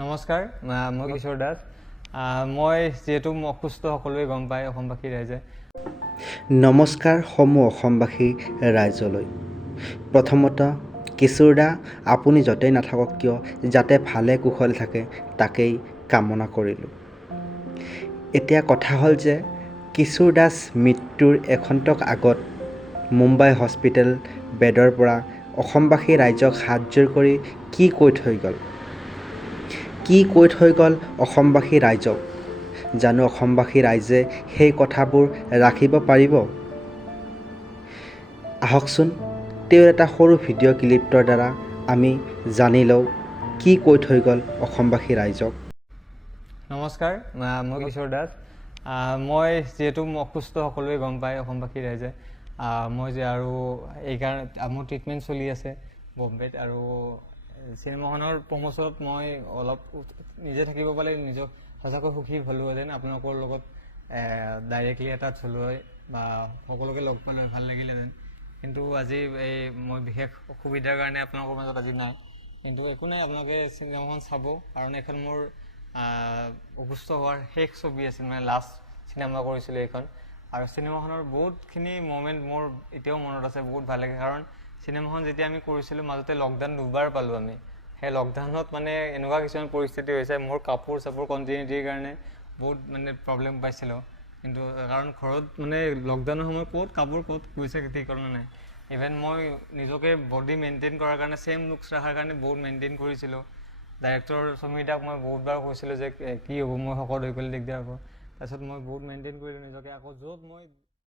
নমস্কাৰ, মই কিশোৰ দাস। মই যিহেতু অসুস্থ সকলোৱে গম পায় অসমবাসী ৰাইজে। নমস্কাৰ সমূহ অসমবাসী ৰাইজলৈ। প্ৰথমতে কিশোৰ দা, আপুনি য'তেই নাথাকক কিয় যাতে ভালে কুশলে থাকে তাকেই কামনা কৰিলোঁ। এতিয়া কথা হ'ল যে কিশোৰ দাস মৃত্যুৰ এঘণ্টাক আগত মুম্বাই হস্পিটেল বেডৰ পৰা অসমবাসী ৰাইজক হাতযোৰ কৰি কি কৈ থৈ গ'ল অসমবাসী ৰাইজক? জানো অসমবাসী ৰাইজে সেই কথাবোৰ ৰাখিব পাৰিব? আহকচোন তেওঁৰ এটা সৰু ভিডিঅ' ক্লিপটোৰ দ্বাৰা আমি জানি লওঁ কি কৈ থৈ গ'ল অসমবাসী ৰাইজক। নমস্কাৰ, মই কিশোৰ দাস। মই যিহেতু অসুস্থ সকলোৱে গম পায় অসমবাসী ৰাইজে। মই আৰু এইকাৰণে মোৰ ট্ৰিটমেণ্ট চলি আছে বম্বেত, আৰু চিনেমাখনৰ প্ৰমোচনত মই অলপ নিজে থাকিব পালে নিজক সঁচাকৈ সুখী হ'লোহেঁতেন। আপোনালোকৰ লগত ডাইৰেক্টলি এটাচ হ'লো হয় বা সকলোকে লগ পালে ভাল লাগিলেহেঁতেন, কিন্তু আজি মই বিশেষ অসুবিধাৰ কাৰণে আপোনালোকৰ মাজত আজি নাই। কিন্তু একো নাই, আপোনালোকে চিনেমাখন চাব, কাৰণ এইখন মোৰ অসুস্থ হোৱাৰ শেষ ছবি আছিল, মানে লাষ্ট চিনেমা কৰিছিলোঁ এইখন। আৰু চিনেমাখনৰ বহুতখিনি মমেণ্ট মোৰ এতিয়াও মনত আছে, বহুত ভাল লাগে। কাৰণ চিনেমাখন যেতিয়া আমি কৰিছিলোঁ মাজতে লকডাউন দুবাৰ পালোঁ আমি। সেই লকডাউনত মানে এনেকুৱা কিছুমান পৰিস্থিতি হৈছে, মোৰ কাপোৰ চাপোৰ কণ্টিনিউটিৰ কাৰণে বহুত মানে প্ৰব্লেম পাইছিলোঁ। কিন্তু কাৰণ ঘৰত মানে লকডাউনৰ সময়ত ক'ত কাপোৰ ক'ত গৈছে ঠিকনা নাই। ইভেন মই নিজকে বডি মেইনটেইন কৰাৰ কাৰণে ছেইম লুকছ ৰখাৰ কাৰণে বহুত মেইনটেইন কৰিছিলোঁ। ডাইৰেক্টৰ সমীৰদাক মই বহুতবাৰ কৈছিলোঁ যে কি হ'ব, মই শকত হৈ গ'লে দিগদাৰ হ'ব। তাৰপিছত মই বহুত মেইনটেইন কৰিলোঁ নিজকে। আকৌ য'ত মই